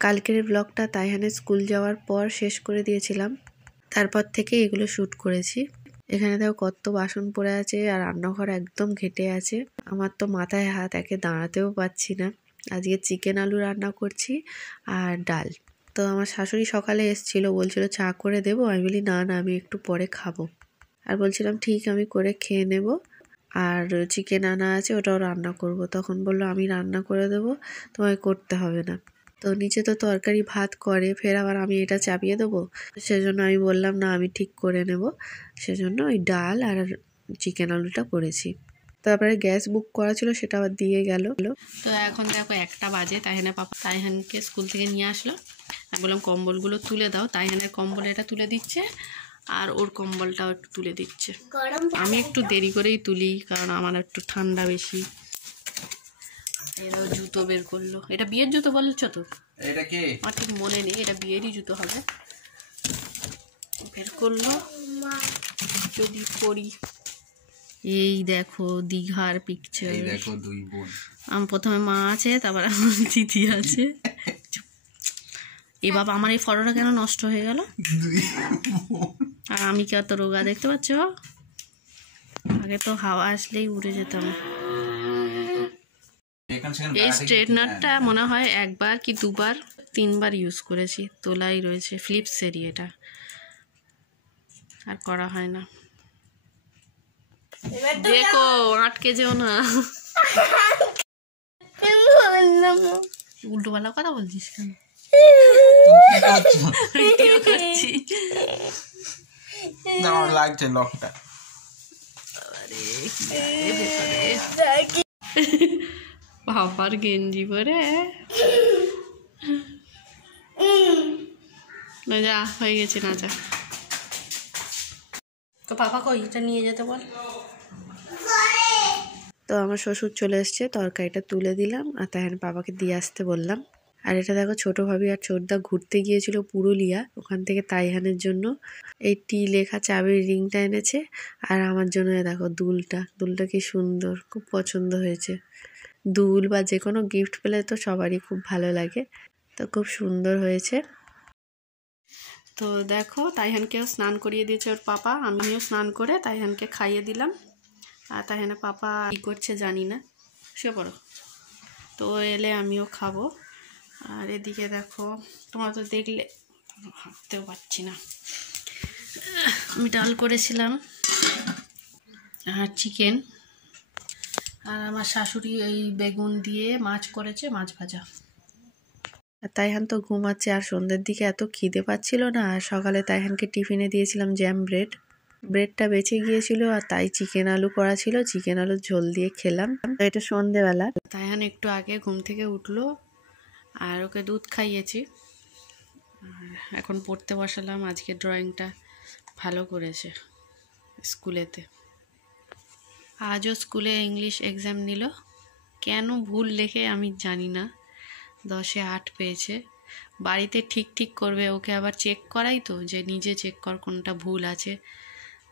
কালকের ব্লগটা তাইহানের স্কুল যাওয়ার পর শেষ করে দিয়েছিলাম, তারপর থেকে এগুলো শ্যুট করেছি। এখানে দেখো কত বাসন পড়ে আছে আর রান্নাঘর একদম ঘেটে আছে। আমার তো মাথায় হাত, একে দাঁড়াতেও পাচ্ছি না। আজকে চিকেন আলু রান্না করছি আর ডাল। তো আমার শাশুড়ি সকালে এসেছিল, বলছিল চা করে দেবো। আমি বলি না না, আমি একটু পরে খাবো। আর বলছিলাম ঠিক, আমি করে খেয়ে নেব। আর চিকেন আনা আছে, ওটাও রান্না করব। তখন বললো আমি রান্না করে দেবো, তোমায় করতে হবে না। তো নিচে তো তরকারি ভাত করে, ফের আবার আমি এটা চাপিয়ে দেবো। সেজন্য আমি বললাম না, আমি ঠিক করে নেব। সেজন্য ওই ডাল আর চিকেন আলুটা করেছি। তারপরে গ্যাস বুক করা ছিল, সেটা আবার দিয়ে গেল। তো এখন দেখো 1টা বাজে। তাইহানের পাপা তাইহানকে স্কুল থেকে নিয়ে আসলো। আমি বললাম কম্বলগুলো তুলে দাও। তাইহানের কম্বল এটা তুলে দিচ্ছে আর ওর কম্বলটাও একটু তুলে দিচ্ছে। আমি একটু দেরি করেই তুলি, কারণ আমার একটু ঠান্ডা বেশি। এরাও জুতো বের করলো। এটা বিয়ের জুতো বলছো তো? এটা কি আমার ঠিক মনে নেই, এটা বিয়েরই জুতো হবে। বের করলো, যদি পরি। এই দেখো দীঘার পিকচার। এই দেখো দুই বোন। আমার প্রথমে মা আছে, তারপর আমার দিদি আছে। এ বাবা, আমার এই ফটোটা কেন নষ্ট হয়ে গেল? আর আমি কি অত রোগা দেখতে পাচ্ছ? আগে তো হাওয়া আসলেই উড়ে যেতাম। এই স্ট্রেটনারটা মনে হয় 1বার কি 2বার 3বার ইউজ করেছি, তোলাই রয়েছে। ফিলিপসেরই এটা, আর করা হয় না। দেখো আটকে যেও না। উল্টো পাল্টা কথা বলছিস কেন? লাগছে লকটা। বাবার গেঞ্জি পরে না, যা হয়ে গেছে, না যা। তো পাপা কই, এটা নিয়ে যেতে বল। তো আমার শ্বশুর চলে এসছে, তরকারিটা তুলে দিলাম আর তাইহান বাবাকে দিয়ে আসতে বললাম। আর এটা দেখো ছোট ভাবি আর ছোটদা ঘুরতে গিয়েছিল পুরুলিয়া, ওখান থেকে তাইহানের জন্য এই টি লেখা চাবির রিংটা এনেছে। আর আমার জন্য দেখো দুলটা কি সুন্দর, খুব পছন্দ হয়েছে। দুল বা যে কোনো গিফট পেলে তো সবারই খুব ভালো লাগে, তো খুব সুন্দর হয়েছে। তো দেখো তাইহানকেও স্নান করিয়ে দিয়েছে ওর পাপা, আমিও স্নান করে তাইহানকে খাইয়ে দিলাম। আর তাইহানের পাপা কী করছে জানি না, শুয়ে পড়ো। তো এলে আমিও খাবো। আর এদিকে দেখো, তোমরা তো দেখলে, হাঁটতেও পারছি না। আমি ডাল করেছিলাম আর চিকেন, আর আমার শাশুড়ি এই বেগুন দিয়ে মাছ করেছে, মাছ ভাজা। আর তাইহান তো ঘুমাচ্ছে। আর সন্ধ্যের দিকে এত খিদে পাচ্ছিল না, আর সকালে তাইহানকে টিফিনে দিয়েছিলাম জ্যাম ব্রেডটা বেঁচে গিয়েছিল, আর তাই চিকেন আলু করা ছিল, চিকেন আলুর ঝোল দিয়ে খেলাম। এটা সন্ধেবেলা। তাইহান একটু আগে ঘুম থেকে উঠলো, আর ওকে দুধ খাইয়েছি। আর এখন পড়তে বসালাম। আজকে ড্রয়িংটা ভালো করেছে স্কুলেতে। আজও স্কুলে ইংলিশ এক্সাম নিল, কেন ভুল লেখে আমি জানি না। 10-এ 8 পেয়েছে। বাড়িতে ঠিক করবে, ওকে আবার চেক করাই তো, যে নিজে চেক কর কোনটা ভুল আছে।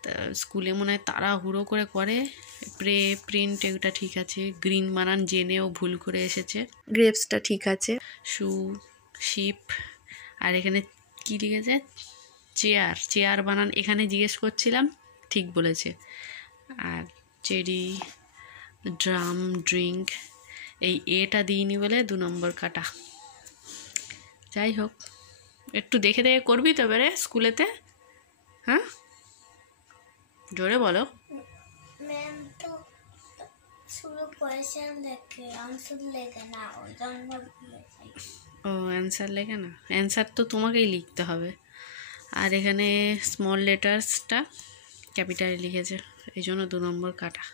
তা স্কুলে মনে হয় তাড়াহুড়ো করে প্রিন্ট এগুলো ঠিক আছে, গ্রিন বানান জেনেও ভুল করে এসেছে। গ্রেপসটা ঠিক আছে, শু শিপ। আর এখানে কি লিখেছে, চেয়ার বানান এখানে জিজ্ঞেস করছিলাম, ঠিক বলেছে। আর চেরি, ড্রাম, ড্রিঙ্ক, এই এটা দিইনি বলে 2 নম্বর কাটা। যাই হোক, একটু দেখে করবি তো এবারে স্কুলেতে, হ্যাঁ? জোরে বলো। ও অ্যান্সার লেখে না, অ্যান্সার তো তোমাকেই লিখতে হবে। আর এখানে স্মল লেটার্সটা ক্যাপিটালে লিখেছে, এই জন্য 2 নম্বর কাটা।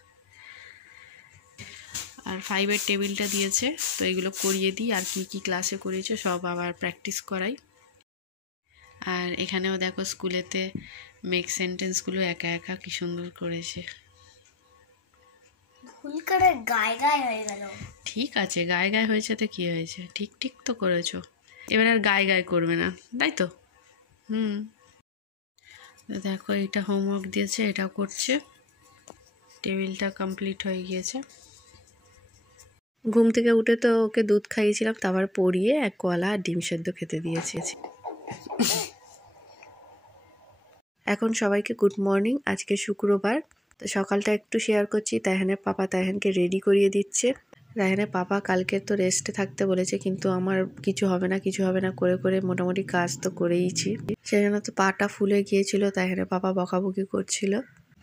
আর 5-এর টেবিলটা দিয়েছে, তো এগুলো করিয়ে দিই। আর কি ক্লাসে করিয়েছে সব আবার প্র্যাকটিস করাই। আর এখানেও দেখো স্কুলেতে মেক সেন্টেন্সগুলো একা কি সুন্দর করেছে। ভুল করে গায়ে হয়ে গেল। ঠিক আছে, গায়ে হয়েছে তো কি হয়েছে, ঠিক তো করেছো। এবার আর গায়ে করবে না, তাই তো? দেখো এটা হোমওয়ার্ক দিয়েছে, এটাও করছে। টেবিলটা কমপ্লিট হয়ে গিয়েছে। ঘুম থেকে উঠে তো ওকে দুধ খাইয়েছিলাম, তারপর পরিয়ে এক কলা আর ডিম সেদ্ধ খেতে দিয়েছি। এখন সবাইকে গুড মর্নিং। আজকে শুক্রবার, তো সকালটা একটু শেয়ার করছি। তাইহানের পাপা তাইহানকে রেডি করিয়ে দিচ্ছে। তাইহানের পাপা কালকে তো রেস্টে থাকতে বলেছে, কিন্তু আমার কিছু হবে না কিছু হবে না করে করে মোটামুটি কাজ তো করেইছি। সেজন্য তো পাটা ফুলে গিয়েছিল, তাইহানের পাপা বকাবকি করছিল।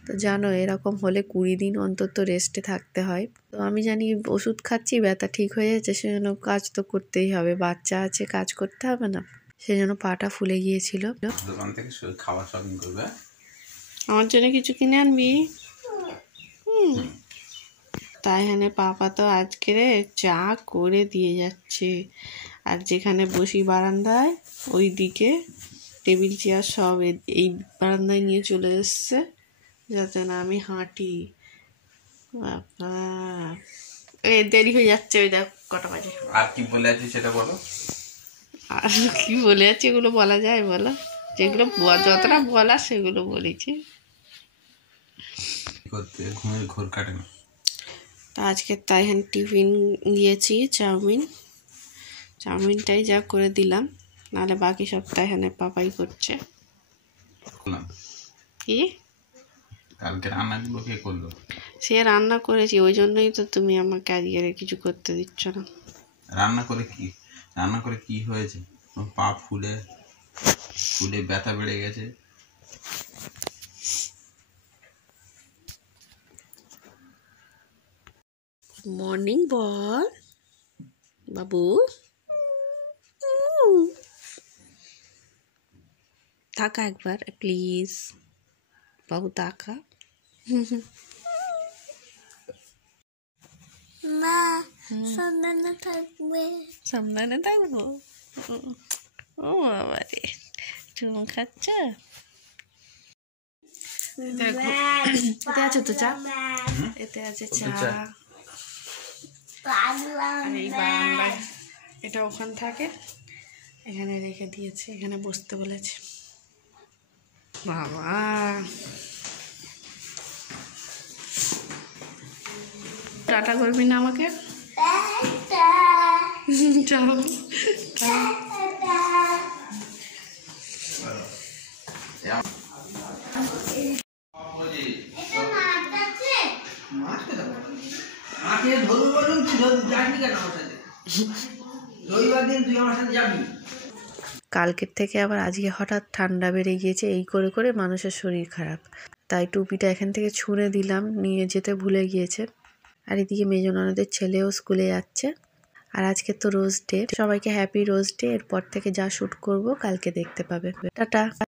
তো জানো এরকম হলে 20 দিন অন্তত রেস্টে থাকতে হয়। তো আমি জানি ওষুধ খাচ্ছি, ব্যথা ঠিক হয়ে যাচ্ছে, সেজন্য কাজ তো করতেই হবে, বাচ্চা আছে, কাজ করতে হবে না? সেজন্য পাটা ফুলে গিয়েছিল। দোকান থেকে খাবার শপিং করবে, আমার জন্য কিছু কিনে আনবি? তাইহানের পাপা তো আজকে চা করে দিয়ে যাচ্ছে। আর যেখানে বসি বারান্দায়, ওই দিকে টেবিল চেয়ার সব এই বারান্দায় নিয়ে চলে এসছে, যাতে না আমি হাঁটি। বাবা দেরি হয়ে যাচ্ছে, ওই দেখ কটা বাজে। আর কি বলে আছি সেটা বলো। আর কি বলে আছে এগুলো বলা যায় বলো? যেগুলো যতটা বলা সেগুলো বলেছি। করতে ঘুমের ঘোর কাটে না। তো আজকে তাইহান টিফিন দিয়েছি চাউমিনটাই যা করে দিলাম, নাহলে বাকি সব তাইহানের পাপাই করছে। কি কালকে রান্নাগুলো কে করলো? সে রান্না করেছি, ওই জন্যই তো তুমি আমাকে আজকে কিছু করতে দিচ্ছ না। রান্না করে কি হয়েছে? পা ফুলে ফুলে ব্যথা বেড়ে গেছে। মর্নিং বল বাবু। তাকা একবার প্লিজ বাবু, তাকা। মা সামনে থাকবে, সামনে থাকবো। ও বাবা রে, চুম খাচ্ছ? দেখো এতে আছে তো চা, এতে আছে চা। আর এই বারান্দায় এটা ওখানে থাকে, এখানে রেখে দিয়েছে, এখানে বসতে বলেছে। বাবা টাটা করবি না আমাকে? চলো কালকের থেকে আবার আজকে হঠাৎ ঠান্ডা বেড়ে গিয়েছে, এই করে করে মানুষের শরীর খারাপ। তাই টুপিটা এখান থেকে ছুঁড়ে দিলাম, নিয়ে যেতে ভুলে গিয়েছে। আর এদিকে মেজো ননদের ছেলেও স্কুলে যাচ্ছে। আর আজকে তো রোজ ডে, সবাইকে হ্যাপি রোজ ডে। এরপর থেকে যা শ্যুট করব কালকে দেখতে পাবে। টাটা।